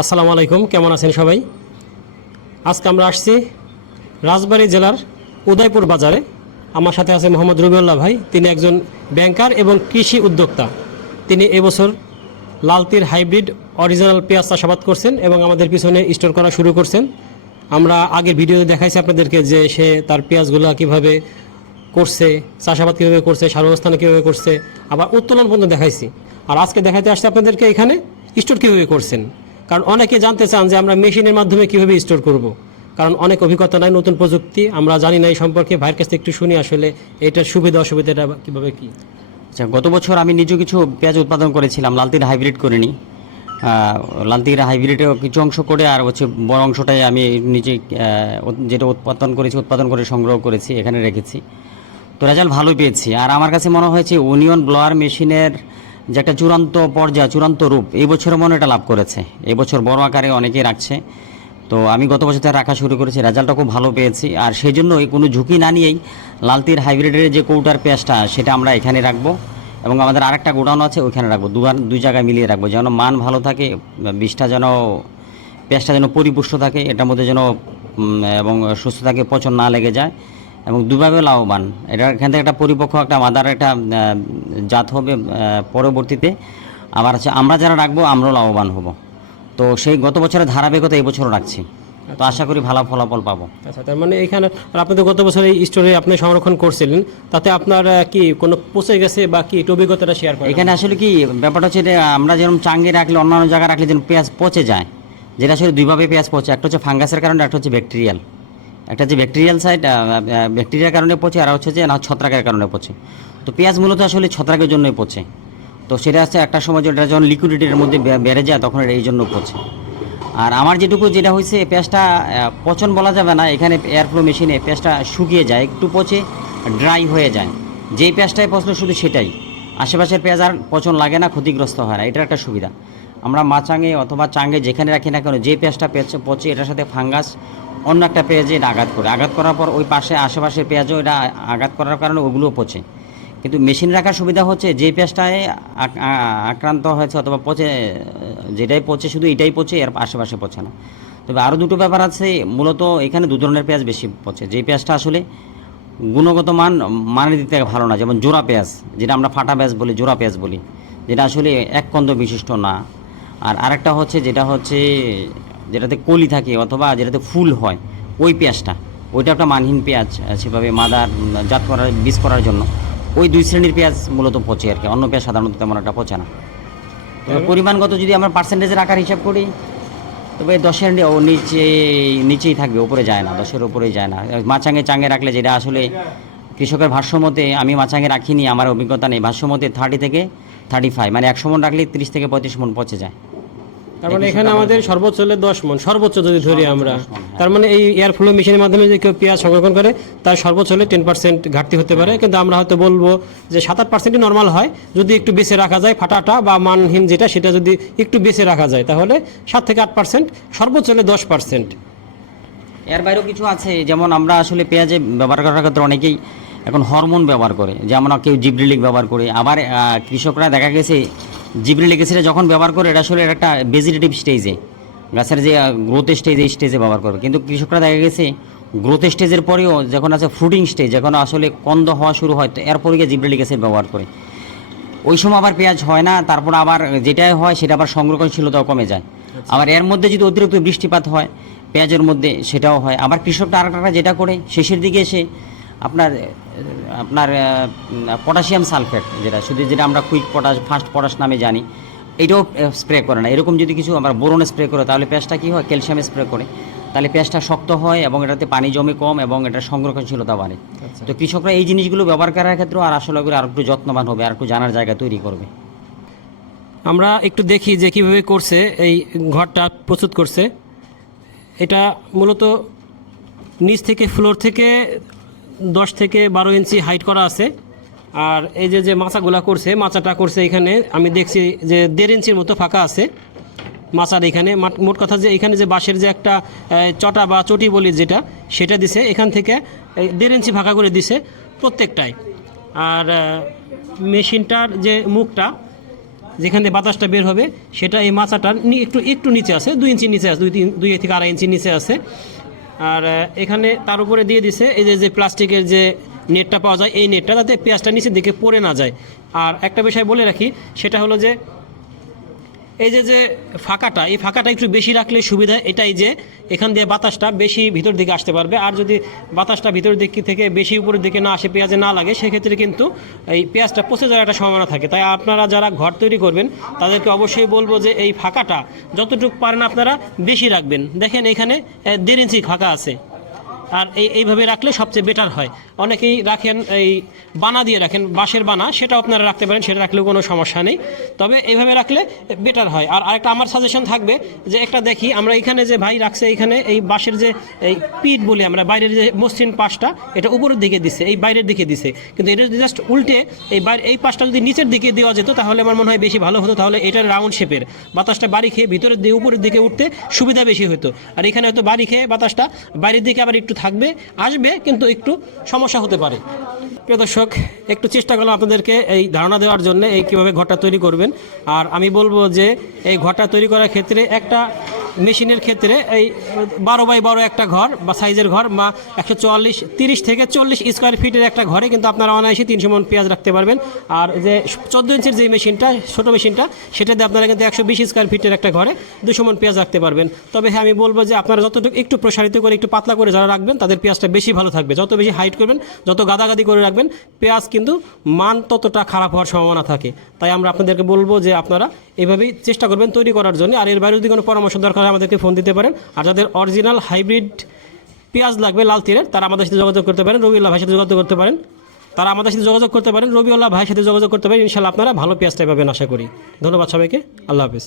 আসসালামু আলাইকুম, কেমন আছেন সবাই? আজকে আমরা আসছি রাজবাড়ী জেলার উদয়পুর বাজারে। আমার সাথে আছে মোহাম্মদ রবিউল্লাহ ভাই। তিনি একজন ব্যাংকার এবং কৃষি উদ্যোক্তা। তিনি এবছর লালতির হাইব্রিড অরিজিনাল পেঁয়াজ চাষাবাদ করছেন এবং আমাদের পিছনে স্টোর করা শুরু করছেন। আমরা আগের ভিডিওতে দেখাইছি আপনাদেরকে যে সে তার পেঁয়াজগুলো কীভাবে করছে, চাষাবাদ কীভাবে করছে, সার অবস্থানে কীভাবে করছে, আবার উত্তোলন পর্যন্ত দেখাইছি। আর আজকে দেখাতে আসছে আপনাদেরকে এখানে স্টোর কীভাবে করছেন। কারণ অনেকে জানতে চান যে আমরা মেশিনের মাধ্যমে কীভাবে স্টোর করব। কারণ অনেক অভিজ্ঞতা নাই, নতুন প্রযুক্তি আমরা জানি না এই সম্পর্কে। ভাইয়ের কাছ থেকে একটু শুনি আসলে এটার সুবিধা অসুবিধাটা কীভাবে কী। আচ্ছা, গত বছর আমি নিজে কিছু পেঁয়াজ উৎপাদন করেছিলাম, লালতির হাইব্রিড করিনি। লালতির হাইব্রিডেও কিছু অংশ করে, আর বড় অংশটাই আমি নিজে যেটা উৎপাদন করে সংগ্রহ করেছি, এখানে রেখেছি। তো রেজাল্ট ভালোই পেয়েছি। আর আমার কাছে মনে হয়েছে ওনিয়ন ব্লোয়ার মেশিনের যে একটা চূড়ান্ত পর্যায়, চূড়ান্ত রূপ এই বছরে মনে এটা লাভ করেছে। এই বছর বড় আকারে অনেকেই রাখছে। তো আমি গত বছর থেকে রাখা শুরু করেছি, রেজাল্টটা খুব ভালো পেয়েছি। আর সেই জন্যই কোনো ঝুঁকি না নিয়েই লালতির হাইব্রিডের যে কৌটার পেঁয়াজটা সেটা আমরা এখানে রাখবো, এবং আমাদের আরেকটা গোডাউন আছে ওইখানে রাখবো। দুই জায়গায় মিলিয়ে রাখবো, যেন মান ভালো থাকে, পেঁয়াজটা যেন পরিপুষ্ট থাকে এটার মধ্যে, যেন এবং সুস্থ থাকে, পচন না লেগে যায়, এবং দুভাবে লাভবান। এখান থেকে একটা পরিপক্ক একটা মাদার একটা জাত হবে পরবর্তীতে। আবার আছে আমরা যারা রাখবো আমরাও লাভবান হব। তো সেই গত বছরের ধারাবাহিকতা এই বছরও রাখছি। তো আশা করি ভালো ফলাফল পাবো। আচ্ছা, তার মানে এখানে আপনাদের গত বছর এই স্টোরে আপনি সংরক্ষণ করছিলেন, তাতে আপনার কি কোনো পচে গেছে বা কি একটু অভিজ্ঞতাটা শেয়ার করেন? এখানে আসলে কি ব্যাপারটা হচ্ছে, আমরা যেরকম চাঙ্গে রাখলে অন্যান্য জায়গায় রাখলে যেন পেঁয়াজ পচে যায়, যেটা আসলে দুইভাবে পেঁয়াজ পচে। একটা হচ্ছে ফাঙ্গাসের কারণে, একটা হচ্ছে ব্যাকটেরিয়াল। একটা যে ব্যাকটেরিয়াল সাইড, ব্যাকটেরিয়ার কারণে পচে, আর হচ্ছে যে না ছত্রাকের কারণে পচে। তো পেঁয়াজ মূলত আসলে ছত্রাকের জন্যই পচে। তো সেটা হচ্ছে একটা সময় যেটা যখন লিকুইডিটির মধ্যে বেড়ে যায় তখন এটা এই জন্য পচে। আর আমার যেটা হয়েছে, পেঁয়াজটা পচন বলা যাবে না, এখানে এয়ারফ্লো মেশিনে পেঁয়াজটা শুকিয়ে যায়, একটু পচে ড্রাই হয়ে যায়। যেই পেঁয়াজটাই পচলো শুধু সেটাই, আশেপাশের পেঁয়াজ আর পচন লাগে না, ক্ষতিগ্রস্ত হয় না। এটার একটা সুবিধা। আমরা মাচাঙে অথবা চাঙ্গে যেখানে রাখি না কেন, যে পেঁয়াজটা পচে এটার সাথে ফাঙ্গাস অন্য একটা পেঁয়াজে এটা আঘাত করার পর ওই পাশে আশেপাশের পেঁয়াজও এটা আঘাত করার কারণে ওগুলোও পচে। কিন্তু মেশিন রাখার সুবিধা হচ্ছে, যে পেঁয়াজটায় আক্রান্ত হয়েছে অথবা পচে, যেটাই পচে শুধু এটাই পচে, এর আশেপাশে পচে না। তবে আরও দুটো ব্যাপার আছে। মূলত এখানে দু ধরনের পেঁয়াজ বেশি পচে। যে পেঁয়াজটা আসলে গুণগত মানের দিক থেকে ভালো না, যেমন জোড়া পেঁয়াজ, যেটা আমরা ফাটা পেঁয়াজ বলি, জোড়া পেঁয়াজ বলি, যেটা আসলে এক কন্দ বিশিষ্ট না। আর আরেকটা হচ্ছে যেটাতে কলি থাকে অথবা যেটাতে ফুল হয়, ওই পেঁয়াজটা, ওইটা একটা মানহীন পেঁয়াজ, সেভাবে জাত করার বীজ করার জন্য। ওই দুই শ্রেণীর পেঁয়াজ মূলত পচে আর কি। অন্য পেঁয়াজ সাধারণত তেমন একটা পচে না। তবে পরিমাণগত যদি আমরা পার্সেন্টেজের আকার হিসাব করি, তবে 10-এর নিচেই থাকবে, উপরে যায় না, 10-এর উপরেই যায় না। চাঙ্গে রাখলে, যেটা আসলে কৃষকের ভাষ্যমতে, আমি মাচাঙে রাখিনি, আমার অভিজ্ঞতা নেই, ভাষ্যমতে 30 থেকে 35, মানে 100 মন রাখলে 30 থেকে 35 মন পচে যায়। তার মানে এখানে আমাদের সর্বোচ্চ হলে 10 মন, সর্বোচ্চ যদি ধরি আমরা। তার মানে এই এয়ার ফ্লো মেশিনের মাধ্যমে যদি কেউ পেঁয়াজ সংরক্ষণ করে, তার সর্বোচ্চ হলে 10% ঘাটতি হতে পারে। কিন্তু আমরা হয়তো বলবো যে 7-8%ই নর্মাল হয়। যদি একটু বেঁচে রাখা যায়, ফাটাটা বা মানহীন সেটা যদি একটু বেঁচে রাখা যায়, তাহলে 7 থেকে 8%, সর্বোচ্চ হলে 10%। এর বাইরেও কিছু আছে, যেমন আমরা আসলে পেঁয়াজে ব্যবহার করার ক্ষেত্রে অনেকেই এখন হরমোন ব্যবহার করে, যেমন কেউ জিব্রিলিক ব্যবহার করে। আবার কৃষকরা দেখা গেছে জিব্রিলিক অ্যাসিড যখন ব্যবহার করে, এটা আসলে একটা ভেজিটেটিভ স্টেজে, গাছের যে গ্রোথ স্টেজে ব্যবহার করে। কিন্তু কৃষকরা দেখা গেছে গ্রোথ স্টেজের পরেও যখন আছে ফ্রুটিং স্টেজ, যখন আসলে কন্দ হওয়া শুরু হয়, তো এরপরে গিয়ে জিব্রিলিক অ্যাসিড ব্যবহার করে। ওই সময় আবার পেঁয়াজ হয় না, তারপর আবার যেটাই হয় সেটা আবার সংরক্ষণশীলতাও কমে যায়। আবার এর মধ্যে যদি অতিরিক্ত বৃষ্টিপাত হয় পেঁয়াজের মধ্যে, সেটাও হয়। আবার কৃষকটা আরেকটা যেটা করে, শেষের দিকে এসে আপনার পটাশিয়াম সালফেট, যেটা আমরা কুইক পটাশ, ফাস্ট পটাশ নামে জানি, এটাও স্প্রে করে না। এরকম যদি কিছু আমরা বোরন স্প্রে করে, তাহলে পেঁয়াজটা কী হয়, ক্যালসিয়াম স্প্রে করে, তাহলে পেঁয়াজটা শক্ত হয় এবং এটাতে পানি জমে কম এবং এটার সংরক্ষণশীলতা বাড়ে। তো কৃষকরা এই জিনিসগুলো ব্যবহার করার ক্ষেত্রে আর আসলে আর একটু যত্নবান হবে, আর একটু জানার জায়গা তৈরি করবে। আমরা একটু দেখি যে কীভাবে করছে, এই ঘরটা প্রস্তুত করছে। এটা মূলত নিচ থেকে, ফ্লোর থেকে 10 থেকে 12 ইঞ্চি হাইট করা আছে। আর এই যে মাচাটা করছে এখানে, আমি দেখছি যে 1.5 ইঞ্চির মতো ফাঁকা আছে মাচার এখানে। মোট কথা যে এখানে যে বাঁশের যে একটা চটা বা চটি বলি সেটা দিছে, এখান থেকে 1.5 ইঞ্চি ফাঁকা করে দিছে প্রত্যেকটাই। আর মেশিনটার যে মুখটা, যেখান থেকে বাতাসটা বের হবে সেটা এই মাচাটার একটু একটু নিচে আছে, 2 ইঞ্চি নিচে আছে, 2 থেকে 2.5 ইঞ্চি নিচে আছে। আর এখানে তার উপরে দিয়ে দিছে এই যে প্লাস্টিকের যে নেটটা পাওয়া যায়, এই নেটটা যাতে পেঁয়াজটা নিচের দিকে পড়ে না যায়। আর একটা বিষয় বলে রাখি, সেটা হলো যে এই যে ফাঁকাটা, এই ফাঁকাটা একটু বেশি রাখলে সুবিধা এটাই যে এখান দিয়ে বাতাসটা বেশি ভিতর দিকে আসতে পারবে। আর যদি বাতাসটা ভিতর দিক থেকে বেশি উপরের দিকে না আসে, পেঁয়াজে না লাগে, সেক্ষেত্রে কিন্তু এই পেঁয়াজটা পচে যাওয়ার একটা সম্ভাবনা থাকে। তাই আপনারা যারা ঘর তৈরি করবেন তাদেরকে অবশ্যই বলবো যে এই ফাঁকাটা যতটুকু পারেন আপনারা বেশি রাখবেন। দেখেন এখানে 1.5 ইঞ্চি ফাঁকা আছে, আর এইভাবে রাখলে সবচেয়ে বেটার হয়। অনেকেই রাখেন এই বানা দিয়ে রাখেন, বাঁশের বানা, সেটা আপনারা রাখতে পারেন, সেটা রাখলেও কোনো সমস্যা নেই, তবে এইভাবে রাখলে বেটার হয়। আর আরেকটা আমার সাজেশন থাকবে যে একটা দেখি আমরা এখানে যে ভাই রাখছে, এখানে এই বাঁশের যে এই পিঠ বলি আমরা, বাইরের যে মসৃণ পাশটা এটা উপরের দিকে দিছে, এই বাইরের দিকে দিছে, কিন্তু এটা জাস্ট উল্টে এই পাশটা যদি নিচের দিকে দেওয়া যেত তাহলে আমার মনে হয় বেশি ভালো হতো। তাহলে এটা রাউন্ড শেপের, বাতাসটা বাড়ি খেয়ে ভিতরের দিকে উপরের দিকে উঠতে সুবিধা বেশি হতো। আর এখানে হয়তো বাড়ি খেয়ে বাতাসটা বাইরের দিকে আবার একটু থাকবে, আসবে, কিন্তু একটু সমস্যা হতে পারে। প্রিয় দর্শক, একটু চেষ্টা করলাম আপনাদেরকে এই ধারণা দেওয়ার জন্য এই কীভাবে ঘরটা তৈরি করবেন। আর আমি বলবো যে এই ঘরটা তৈরি করার ক্ষেত্রে একটা মেশিনের ক্ষেত্রে এই 12x12 একটা ঘর বা সাইজের ঘর বা 30 থেকে 40 স্কোয়ার ফিটের একটা ঘরে কিন্তু আপনারা অনায়াসে 300 মণ পেঁয়াজ রাখতে পারবেন। আর যে 14 ইঞ্চির যে মেশিনটা, ছোটো মেশিনটা, সেটাতে আপনারা কিন্তু 120 স্কোয়ার ফিটের একটা ঘরে 200 মণ পেঁয়াজ রাখতে পারবেন। তবে হ্যাঁ, আমি বলবো যে আপনারা যতটুকু একটু প্রসারিত করে, একটু পাতলা করে যারা রাখবেন তাদের পেঁয়াজটা বেশি ভালো থাকবে। যত বেশি হাইট করবেন, যত গাদাগাদি করে রাখবেন, পেঁয়াজ কিন্তু মান ততটা খারাপ হওয়ার সম্ভাবনা থাকে। তাই আমরা আপনাদেরকে বলবো যে আপনারা এভাবেই চেষ্টা করবেন তৈরি করার জন্য। আর এর বাইরে যদি কোনো পরামর্শ দরকার হয় আমাদেরকে ফোন দিতে পারেন। আর যাদের অরিজিনাল হাইব্রিড পেঁয়াজ লাগবে লাল তীরের, তারা আমাদের সাথে যোগাযোগ করতে পারেন, রবিউল্লাহ ভাইয়ের সাথে যোগাযোগ করতে পারেন। রবিউল্লাহ ভাইয়ের সাথে যোগাযোগ করতে পারেন। ইনশাআল্লাহ আপনারা ভালো পেঁয়াজটাই পাবেন আশা করি। ধন্যবাদ সবাইকে, আল্লাহ হাফেজ।